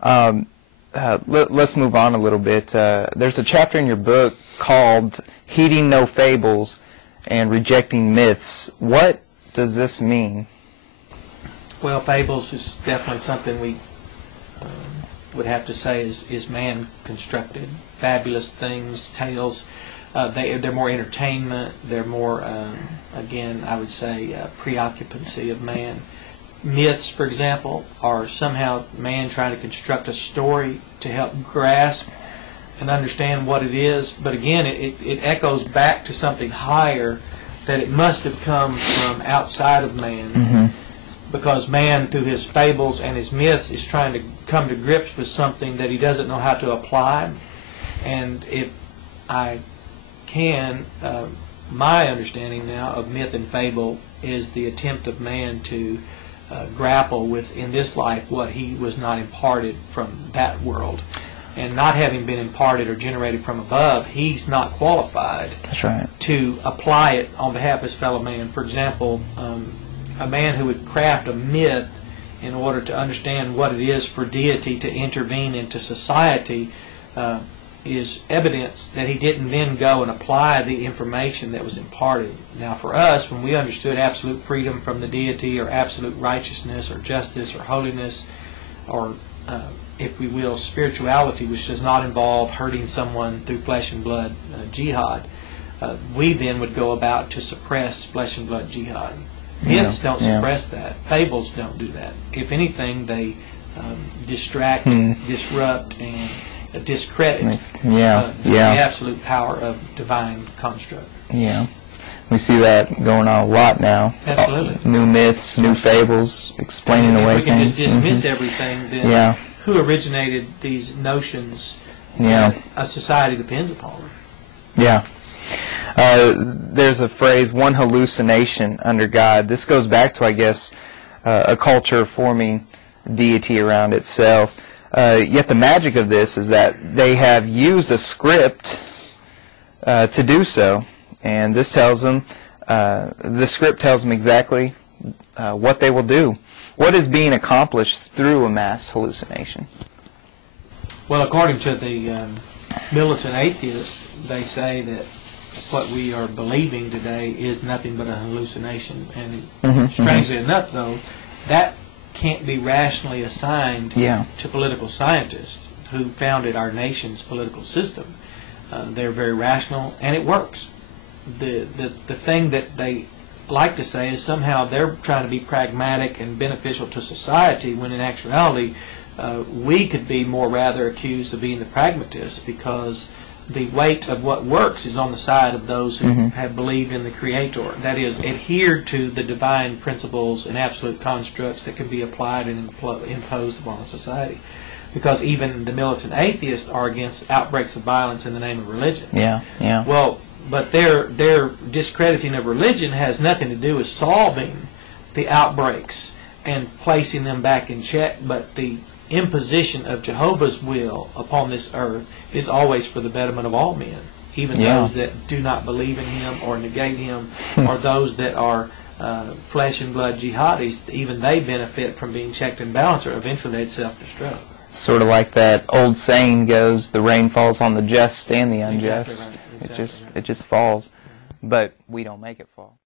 Let's move on a little bit. There's a chapter in your book called Heeding No Fables and Rejecting Myths. What does this mean? Well, fables is definitely something we would have to say is man-constructed. Fabulous things, tales. They're more entertainment. They're more, again, I would say, preoccupancy of man. Myths, for example, are somehow man trying to construct a story to help grasp and understand what it is. But again, it echoes back to something higher, that it must have come from outside of man. Mm-hmm. Because man, through his fables and his myths, is trying to come to grips with something that he doesn't know how to apply. And if I can, my understanding now of myth and fable is the attempt of man to grapple with, in this life, what he was not imparted from that world. And not having been imparted or generated from above, he's not qualified That's right. to apply it on behalf of his fellow man. For example, a man who would craft a myth in order to understand what it is for deity to intervene into society is evidence that he didn't then go and apply the information that was imparted. Now for us, when we understood absolute freedom from the deity, or absolute righteousness or justice or holiness, or if we will, spirituality, which does not involve hurting someone through flesh and blood jihad, we then would go about to suppress flesh and blood jihad. Myths don't suppress that. Fables don't do that. If anything, they distract, disrupt, and discredit the absolute power of divine construct. Yeah. We see that going on a lot now. Absolutely. New myths, new fables, explaining away things. If we can just dismiss everything, then who originated these notions that a society depends upon? Yeah. There's a phrase, one hallucination under God. This goes back to, I guess, a culture forming deity around itself. Yet the magic of this is that they have used a script to do so. And this tells them, the script tells them exactly what they will do. What is being accomplished through a mass hallucination? Well, according to the militant atheists, they say that what we are believing today is nothing but a hallucination. And strangely enough, though, that can't be rationally assigned to political scientists who founded our nation's political system. They're very rational, and it works. The thing that they like to say is somehow they're trying to be pragmatic and beneficial to society, when in actuality we could be more rather accused of being the pragmatists, because the weight of what works is on the side of those who have believed in the Creator. That is, adhered to the divine principles and absolute constructs that can be applied and imposed upon a society. Because even the militant atheists are against outbreaks of violence in the name of religion. Well, but their discrediting of religion has nothing to do with solving the outbreaks and placing them back in check, but the imposition of Jehovah's will upon this earth is always for the betterment of all men, even those that do not believe in him or negate him, or those that are flesh and blood jihadis. Even they benefit from being checked and balanced, or eventually they'd self-destruct. Sort of like that old saying goes, the rain falls on the just and the unjust. Exactly right. Exactly. It just falls, but we don't make it fall.